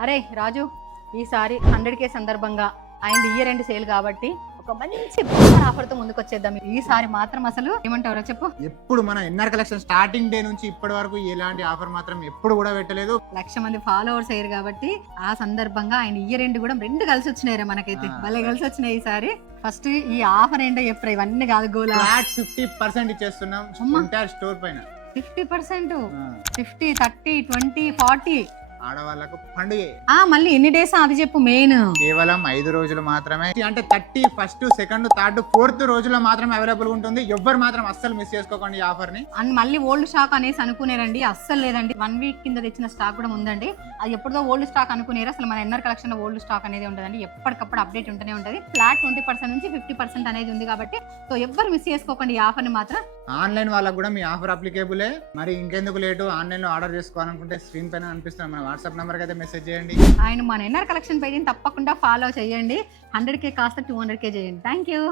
అరే రాజు ఈసారి హండ్రెడ్ కే సందర్భంగా అండ్ ఇయర్ ఎండ్ సేల్ కాబట్టి ఒక మంచి బంపర్ ఆఫర్తో ముందుకు వచ్చేద్దాం ఈసారి మాత్రం అసలు ఏమంటారో చెప్పు. ఎప్పుడు మన ఎన్ఆర్ కలెక్షన్ స్టార్టింగ్ డే నుంచి ఇప్పటి వరకు ఎలాంటి ఆఫర్ మాత్రం ఎప్పుడు కూడా పెట్టలేదు. లక్ష మంది ఫాలోవర్స్ అయ్యారు కాబట్టి ఆ సందర్భంగా ఆయన ఇయర్ ఎండ్ కూడా రెండు కలిసి వచ్చినాయి మనకైతే. భలే. కలిసి వచ్చినాయి ఈసారి. ఫస్ట్ ఈ ఆఫర్ ఏంటో చెప్పరు ఇవన్నీ కాదు గోలా. ఫిఫ్టీ పర్సెంట్ ఇచ్చేస్తున్నాం స్టోర్ పైన. Fifty percent. Fifty thirty twenty forty. ఆడవాళ్ళకు పండుగ. ఆ మళ్ళీ ఎన్ని డేస్ అది చెప్పు మెయిన్. కేవలం ఐదు రోజులు మాత్రమే. అంటే thirty first second third fourth రోజులో మాత్రమే అవైలబుల్ ఉంటుంది. ఎవ్వరు మాత్రం అస్సలు మిస్ చేసుకోకండి ఈ ఆఫర్ని అండ్ మళ్ళీ ఓల్డ్ స్టాక్ అనేసి అనుకునేరండి. అస్సలు లేదండి. వన్ వీక్ కింద తెచ్చిన స్టాక్ కూడా ఉందండి. అది ఎప్పుడో ఓల్డ్ స్టాక్ అనుకునేరు. అసలు మన ఎన్ఆర్ కలెక్షన్లో ఓల్డ్ స్టాక్ అనేది ఉంటుందండి ఎప్పటికప్పుడు అప్డేట్ ఉంటూనే ఉంటుంది. ఫ్లాట్ ట్వంటీ పర్సెంట్ నుంచి ఫిఫ్టీ పర్సెంట్ అనేది ఉంది కాబట్టి సో ఎవ్వరు మిస్ చేసుకోకండి ఈ ఆఫర్ని మాత్రం. ఆన్లైన్ వాళ్ళకు కూడా మీ ఆఫర్ అప్లికేబులే. మరి ఇంకెందుకు లేటు? ఆన్లైన్లో ఆర్డర్ చేసుకోవాలనుకుంటే స్క్రీన్ పైన అనిపిస్తుంది మన వాట్సాప్ నెంబర్ అయితే మెసేజ్ చేయండి. ఆయన మన ఎన్ఆర్ కలెక్షన్ పేజీని తప్పకుండా ఫాలో చేయండి. హండ్రెడ్ కే కాస్త టూ హండ్రెడ్ కే చేయండి. Thank you